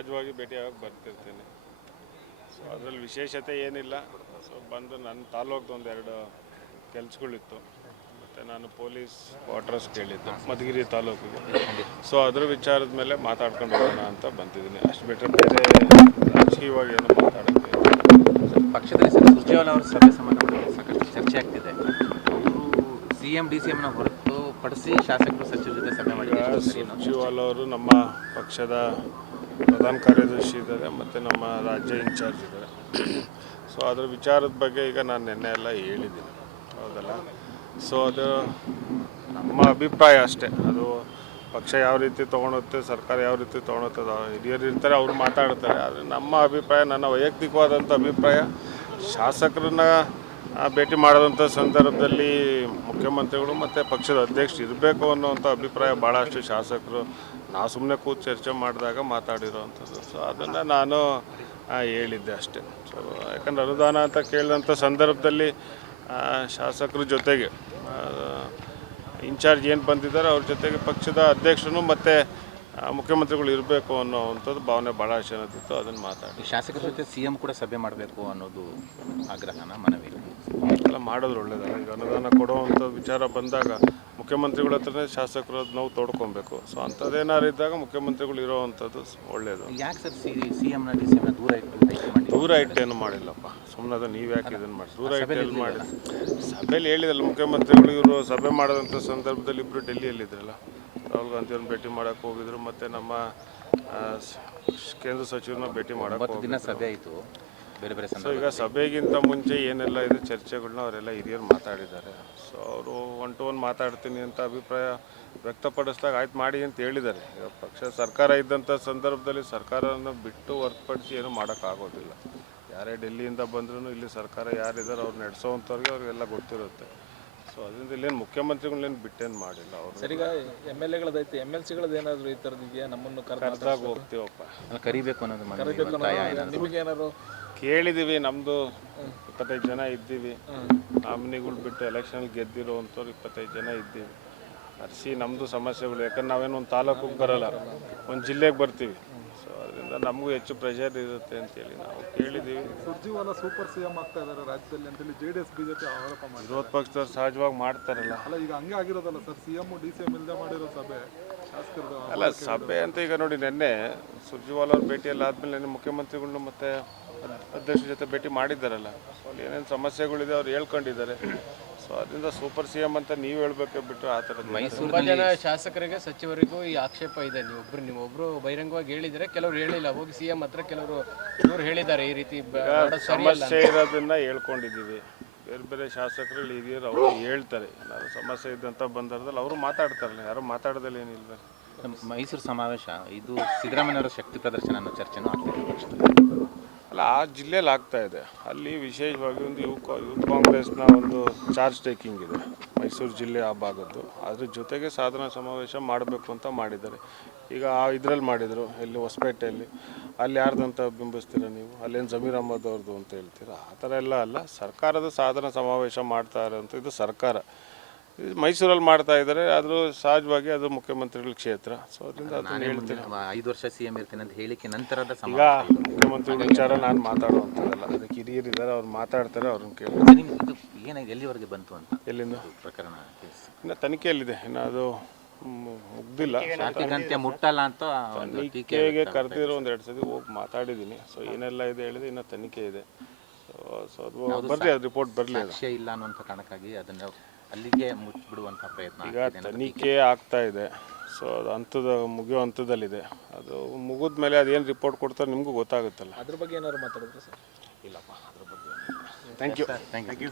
ಸಹಜವಾಗಿ ಭೇಟಿಯಾಗಿ ಬರ್ತಿರ್ತೀನಿ. ಸೊ ಅದರಲ್ಲಿ ವಿಶೇಷತೆ ಏನಿಲ್ಲ. ಸೊ ಬಂದು ನನ್ನ ತಾಲೂಕ್ದು ಒಂದೆರಡು ಕೆಲಸಗಳಿತ್ತು. ಮತ್ತು ನಾನು ಪೊಲೀಸ್ ಕ್ವಾರ್ಟರ್ಸ್ ಕೇಳಿದ್ದು ಮಧುಗಿರಿ ತಾಲೂಕಿಗೆ. ಸೊ ಅದ್ರ ವಿಚಾರದ ಮೇಲೆ ಮಾತಾಡ್ಕೊಂಡು ಹೋಗೋಣ ಅಂತ ಬಂದಿದ್ದೀನಿ. ಅಷ್ಟು ಬಿಟ್ಟರೆ ಬೇರೆ ರಾಜಕೀಯವಾಗಿ ಏನು ಮಾತಾಡೋಕ್ಕೆ ಪಕ್ಷದಲ್ಲಿ ಸರ್ ಸುರ್ಜೇವಾಲ ಅವರ ಸಭೆ ಸಂಬಂಧಪಟ್ಟ ಸಾಕಷ್ಟು ಚರ್ಚೆ ಆಗ್ತಿದೆ. ಅವರು ಸಿ ಎಂ ಡಿ ಸಿ ಎಂನ ಹೊರತುಪಡಿಸಿ ಶಾಸಕರು ಸಚಿವರ ಜೊತೆ ಸಭೆ ಮಾಡಿದ್ದಾರೆ. ಸುರ್ಜೇವಾಲ ಅವರು ನಮ್ಮ ಪಕ್ಷದ ಪ್ರಧಾನ ಕಾರ್ಯದರ್ಶಿ ಇದ್ದಾರೆ, ಮತ್ತು ನಮ್ಮ ರಾಜ್ಯ ಇನ್ಚಾರ್ಜ್ ಇದ್ದಾರೆ. ಸೊ ಅದರ ವಿಚಾರದ ಬಗ್ಗೆ ಈಗ ನಾನು ನಿನ್ನೆ ಎಲ್ಲ ಹೇಳಿದ್ದೀನಿ. ಹೌದಲ್ಲ? ಸೊ ಅದು ನಮ್ಮ ಅಭಿಪ್ರಾಯ ಅಷ್ಟೇ. ಅದು ಪಕ್ಷ ಯಾವ ರೀತಿ ತೊಗೊಳುತ್ತೆ, ಸರ್ಕಾರ ಯಾವ ರೀತಿ ತೊಗೊಳುತ್ತೆ ಹಿರಿಯರು ಇರ್ತಾರೆ, ಅವ್ರು ಮಾತಾಡ್ತಾರೆ. ಆದರೆ ನಮ್ಮ ಅಭಿಪ್ರಾಯ, ನನ್ನ ವೈಯಕ್ತಿಕವಾದಂಥ ಅಭಿಪ್ರಾಯ, ಶಾಸಕರನ್ನ ಆ, ಭೇಟಿ ಮಾಡಿದಂಥ ಸಂದರ್ಭದಲ್ಲಿ ಮುಖ್ಯಮಂತ್ರಿಗಳು ಮತ್ತು ಪಕ್ಷದ ಅಧ್ಯಕ್ಷರು ಇರಬೇಕು ಅನ್ನೋವಂಥ ಅಭಿಪ್ರಾಯ ಭಾಳಷ್ಟು ಶಾಸಕರು. ನಾವು ಸುಮ್ಮನೆ ಕೂತು ಚರ್ಚೆ ಮಾಡಿದಾಗ ಮಾತಾಡಿರೋವಂಥದ್ದು. ಸೊ ಅದನ್ನು ನಾನು ಹೇಳಿದ್ದೆ ಅಷ್ಟೇ. ಸೊ ಯಾಕಂದರೆ ಅನುದಾನ ಅಂತ ಕೇಳಿದಂಥ ಸಂದರ್ಭದಲ್ಲಿ ಶಾಸಕರ ಜೊತೆಗೆ ಇನ್ಚಾರ್ಜ್ ಏನು ಬಂದಿದ್ದಾರೆ ಅವ್ರ ಜೊತೆಗೆ ಪಕ್ಷದ ಅಧ್ಯಕ್ಷರು ಮತ್ತು ಮುಖ್ಯಮಂತ್ರಿಗಳು ಇರಬೇಕು ಅನ್ನೋವಂಥದ್ದು ಭಾವನೆ ಭಾಳ ಚೆನ್ನಾಗಿತ್ತು ಅದನ್ನು ಮಾತಾಡಿ. ಶಾಸಕರ ಜೊತೆ ಸಿ ಎಂ ಕೂಡ ಸಭೆ ಮಾಡಬೇಕು ಅನ್ನೋದು ಆಗ್ರಹನ ಮನವಿ. ಎಲ್ಲ ಮಾಡೋದು ಒಳ್ಳೇದಲ್ಲ ಈಗ ಅನುದಾನ ಕೊಡುವಂಥ ವಿಚಾರ ಬಂದಾಗ ಮುಖ್ಯಮಂತ್ರಿಗಳ ಹತ್ರನೇ ಶಾಸಕರು ಅದು ನಾವು ತೋಡ್ಕೊಬೇಕು. ಸೊ ಅಂಥದ್ದೇನಾರು ಇದ್ದಾಗ ಮುಖ್ಯಮಂತ್ರಿಗಳು ಇರೋವಂಥದ್ದು ಒಳ್ಳೆಯದು ಯಾಕೆ sir C C D C ದೂರ ಇಟ್ಟು ದೂರ ಇಟ್ಟೇನು ಮಾಡಿಲ್ಲಪ್ಪ ಸುಮ್ಮನೆ ಅದು ನೀವು ಯಾಕೆ ಇದನ್ನು ಮಾಡಿ ದೂರ ಇಟ್ಟೇನು ಮಾಡಿ ಸಭೆಯಲ್ಲಿ ಹೇಳಿದಲ್ಲ ಮುಖ್ಯಮಂತ್ರಿಗಳು ಇವರು ಸಭೆ ಮಾಡಿದಂಥ ಸಂದರ್ಭದಲ್ಲಿ ಇಬ್ಬರು ಡೆಲ್ಲಿಯಲ್ಲಿದ್ರಲ್ಲ. ರಾಹುಲ್ ಗಾಂಧಿಯವ್ರನ್ನ ಭೇಟಿ ಮಾಡಕ್ಕೆ ಹೋಗಿದ್ರು ಮತ್ತು ನಮ್ಮ ಕೇಂದ್ರ ಸಚಿವರನ್ನ ಭೇಟಿ ಮಾಡೋಕ್ಕೆ ದಿನ ಸಭೆ ಆಯಿತು ಬೇರೆ ಬೇರೆ ಸೊ ಈಗ ಸಭೆಗಿಂತ ಮುಂಚೆ ಏನೆಲ್ಲ ಇದೆ ಚರ್ಚೆಗಳನ್ನ ಅವರೆಲ್ಲ ಹಿರಿಯರು ಮಾತಾಡಿದ್ದಾರೆ. ಸೊ ಅವರು ಒನ್ ಟು ಒನ್ ಮಾತಾಡ್ತೀನಿ ಅಂತ ಅಭಿಪ್ರಾಯ ವ್ಯಕ್ತಪಡಿಸ್ದಾಗ ಆಯ್ತು ಮಾಡಿ ಅಂತ ಹೇಳಿದ್ದಾರೆ. ಈಗ ಪಕ್ಷ ಸರ್ಕಾರ ಇದ್ದಂಥ ಸಂದರ್ಭದಲ್ಲಿ ಸರ್ಕಾರವನ್ನು ಬಿಟ್ಟು ಹೊರತುಪಡಿಸಿ ಏನೂ ಮಾಡೋಕ್ಕಾಗೋದಿಲ್ಲ ಯಾರೇ ಡೆಲ್ಲಿಯಿಂದ ಬಂದ್ರೂ ಇಲ್ಲಿ ಸರ್ಕಾರ ಯಾರಿದ್ದಾರೆ ಅವ್ರು ನಡೆಸೋವಂಥವ್ರಿಗೆ ಅವ್ರಿಗೆಲ್ಲ ಗೊತ್ತಿರುತ್ತೆ. ಸೊ ಅದರಿಂದ ಇಲ್ಲೇನು ಮುಖ್ಯಮಂತ್ರಿಗಳನ್ನೇನು ಬಿಟ್ಟೇನು ಮಾಡಿಲ್ಲ ಅವರು. ಸರಿಗ ಈಗ ಎಂ ಎಲ್ ಎಗಳದೈತಿ ಎಂ ಎಲ್ ಸಿಗಳದ್ದು ಏನಾದ್ರು ಈ ಥರದ್ದು ಇದೆಯಾ? ನಮ್ಮನ್ನು ಕರೆದು ಕರೆದಾಗ ಹೋಗ್ತೀವಪ್ಪ. ಅಲ್ಲ, ಕರಿಬೇಕು ಅನ್ನೋದು ಮನವಿ ನಿಮಗೇನಾದ್ರು ಕೇಳಿದ್ದೀವಿ ನಮ್ಮದು ಇಪ್ಪತ್ತೈದು ಜನ ಇದ್ದೀವಿ. ನಾಮಿನಿಗಳು ಬಿಟ್ಟು ಎಲೆಕ್ಷನ್ ಗೆದ್ದಿರೋವಂಥವ್ರು ಇಪ್ಪತ್ತೈದು ಜನ ಇದ್ದೀವಿ. ಅರ್ಸಿ ನಮ್ಮದು ಸಮಸ್ಯೆಗಳು ಯಾಕಂದ್ರೆ ನಾವೇನು ಒಂದು ತಾಲೂಕಿಗೆ ಬರಲ್ಲ. ಒಂದು ಜಿಲ್ಲೆಗೆ ಬರ್ತೀವಿ. ಅದರಿಂದ ನಮಗೂ ಹೆಚ್ಚು ಪ್ರೆಷರ್ ಇರುತ್ತೆ ಅಂತೇಳಿ ನಾವು ಕೇಳಿದ್ದೀವಿ. ಸುರ್ಜಿವಾಲ ಸೂಪರ್ ಸಿಎಂ ಆಗ್ತಾ ಇದ್ದಾರೆ ರಾಜ್ಯದಲ್ಲಿ ಅಂತೇಳಿ ಜೆ ಡಿ ಎಸ್ ಬಿಜೆಪಿ ಆರೋಪ ಮಾಡಿ ವಿರೋಧ ಪಕ್ಷದವ್ರು ಸಹಜವಾಗಿ ಮಾಡ್ತಾರಲ್ಲ. ಅಲ್ಲ ಈಗ ಹಂಗೆ ಆಗಿರೋದಲ್ಲ sir CM D C M ಇಲ್ಲದೆ ಮಾಡಿರೋ ಸಭೆ. ಅಲ್ಲ ಸಭೆ ಅಂತ ಈಗ ನೋಡಿ ನಿನ್ನೆ ಸುರ್ಜಿವಾಲ ಅವ್ರ ಭೇಟಿಯಲ್ಲಿ ಆದಮೇಲೆ ನಿನ್ನೆ ಮುಖ್ಯಮಂತ್ರಿಗಳನ್ನ ಮತ್ತೆ ಅಧ್ಯಕ್ಷರ ಜೊತೆ ಭೇಟಿ ಮಾಡಿದ್ದಾರಲ್ಲ. ಸೊ ಅಲ್ಲಿ ಏನೇನು ಸಮಸ್ಯೆಗಳಿದೆ ಅವ್ರು ಹೇಳ್ಕೊಂಡಿದ್ದಾರೆ. ಸೊ ಅದರಿಂದ ಸೂಪರ್ ಸಿ ಎಂ ಅಂತ ನೀವು ಹೇಳಬೇಕು ಬಿಟ್ಟು ಆ ಥರದ್ದು ತುಂಬಾ ಜನ ಶಾಸಕರಿಗೆ ಸಚಿವರಿಗೂ ಈ ಆಕ್ಷೇಪ ಇದೆ. ನೀವೊಬ್ರು ನೀವೊಬ್ರು ಬಹಿರಂಗವಾಗಿ ಹೇಳಿದರೆ ಕೆಲವರು ಹೇಳಿಲ್ಲ. ಹೋಗಿ ಸಿ ಎಂ ಹತ್ರ ಕೆಲವರು ಇವ್ರು ಹೇಳಿದ್ದಾರೆ ಈ ರೀತಿ ಬ- ಮಾಡೋದು ಸರಿಯಲ್ಲ ಸಮಸ್ಯೆ ಇರೋದನ್ನ ಹೇಳ್ಕೊಂಡಿದ್ದೀವಿ. ಬೇರೆ ಬೇರೆ ಶಾಸಕರು ಹಿರಿಯರು ಅವರು ಹೇಳ್ತಾರೆ. ಏನಾದ್ರು ಸಮಸ್ಯೆ ಇದ್ದಂತ ಬಂದರದಲ್ಲಿ ಅವರು ಮಾತಾಡ್ತಾರಲ್ಲ ಯಾರು ಮಾತಾಡೋದಲ್ಲ ಏನಿಲ್ಲ ನಮ್ಮ ಮೈಸೂರು ಸಮಾವೇಶ ಇದು ಸಿದ್ದರಾಮಯ್ಯವರ ಶಕ್ತಿ ಪ್ರದರ್ಶನ ಅನ್ನೋ ಚರ್ಚೆನೂ ಆಗ್ತಿದೆ. ಪಕ್ಷದಲ್ಲಿ ಅಲ್ಲ, ಆ ಜಿಲ್ಲೆಯಲ್ಲಿ ಆಗ್ತಾ ಇದೆ. ಅಲ್ಲಿ ವಿಶೇಷವಾಗಿ ಒಂದು ಯುವ ಯೂತ್ ಕಾಂಗ್ರೆಸ್ನ ಒಂದು ಚಾರ್ಜ್ ಟೇಕಿಂಗ್ ಇದೆ, ಮೈಸೂರು ಜಿಲ್ಲೆ ಆ ಭಾಗದ್ದು. ಅದ್ರ ಜೊತೆಗೆ ಸಾಧನಾ ಸಮಾವೇಶ ಮಾಡಬೇಕು ಅಂತ ಮಾಡಿದ್ದಾರೆ. ಈಗ ಆ ಇದರಲ್ಲಿ ಮಾಡಿದರು, ಎಲ್ಲಿ ಹೊಸಪೇಟೆಯಲ್ಲಿ. ಅಲ್ಲಿ ಯಾರ್ದಂತ ಬಿಂಬಿಸ್ತೀರ ನೀವು? ಅಲ್ಲೇನು ಜಮೀರ್ ಅಹಮದ್ ಅವ್ರದ್ದು ಅಂತ ಹೇಳ್ತೀರಾ? ಆ ಥರ ಎಲ್ಲ ಅಲ್ಲ. ಸರ್ಕಾರದ ಸಾಧನ ಸಮಾವೇಶ ಮಾಡ್ತಾ ಇರೋಂಥ ಇದು ಸರ್ಕಾರ. ಮೈಸೂರಲ್ಲಿ ಮಾಡ್ತಾ ಇದ್ದಾರೆ ಆದರೂ ಸಹಜವಾಗಿ ಅದು ಮುಖ್ಯಮಂತ್ರಿಗಳ ಕ್ಷೇತ್ರ. ಸೊ ಅದರಿಂದ ಅದನ್ನ ನಾನೇ ಹೇಳ್ತೀನಿ. ಐದು ವರ್ಷ ಸಿ ಎಂ ಇರ್ತೀನಿ ಅಂತ ಹೇಳಿಕೆ ನಂತರದ ಈಗ ಮುಖ್ಯಮಂತ್ರಿ ಮುಖ್ಯಮಂತ್ರಿಗಳ ವಿಚಾರ ನಾನು ಮಾತಾಡುವಂಥದ್ದಲ್ಲ. ಅದಕ್ಕೆ ಹಿರಿಯರಿದ್ದಾರೆ ಅವ್ರು ಮಾತಾಡ್ತಾರೆ ಅವ್ರನ್ನ ಕೇಳಿ. ನಿಮ್ಗೆ ಇದು ಏನಾಗಿದೆ ಎಲ್ಲಿವರೆಗೆ ಬಂತು ಅಂತ? ಎಲ್ಲಿಂದ? ಪ್ರಕರಣ ಕೇಸ್. ಇನ್ನು ತನಿಖೆಯಲ್ಲಿದೆ. ಇನ್ನು ಅದು ಮುಗ್ದಿಲ್ಲ. ಶಾಂತಿಗಂತ್ಯ ಮುಟ್ಟಲ್ಲ ಅಂತ ಒಂದು ಟೀಕೆ ತನಿಖೆಗೆ ಕರೆದಿರೋ ಒಂದು ಎರಡು ಸತಿ ಹೋಗಿ ಮಾತಾಡಿದ್ದೀನಿ ಸೊ ಏನೆಲ್ಲ ಇದೆ ಹೇಳಿದೆ ಇನ್ನು ತನಿಖೆ ಇದೆ. ಸೊ ಅದು ಬರಲಿ ಅದು ರಿಪೋರ್ಟ್ ಬರಲಿ ಸಾಕ್ಷ್ಯ ಇಲ್ಲ ಅನ್ನುವಂಥ ಕಾರಣಕ್ಕಾಗಿ ಅದನ್ನು ಅಲ್ಲಿಗೆ ಮುಚ್ಚಿಬಿಡುವಂಥ ಪ್ರಯತ್ನ ಈಗ ಆಗ್ತಿದೆ ಅನ್ನೋದು ತನಿಖೆ ಆಗ್ತಾ ಇದೆ. ಸೊ ಅದು ಹಂತದ ಮುಗಿಯೋ ಹಂತದಲ್ಲಿದೆ. ಅದು ಮುಗಿದ ಮೇಲೆ ಅದೇನು ರಿಪೋರ್ಟ್ ಕೊಡ್ತಾರೆ ನಿಮಗೂ ಗೊತ್ತಾಗುತ್ತಲ್ಲ. ಅದ್ರ ಬಗ್ಗೆ ಏನಾದ್ರು ಮಾತಾಡಿದ್ರೆ ಸರ್? ಇಲ್ಲಪ್ಪ ಅದ್ರ ಬಗ್ಗೆ ಥ್ಯಾಂಕ್ ಯು ಥ್ಯಾಂಕ್ ಯು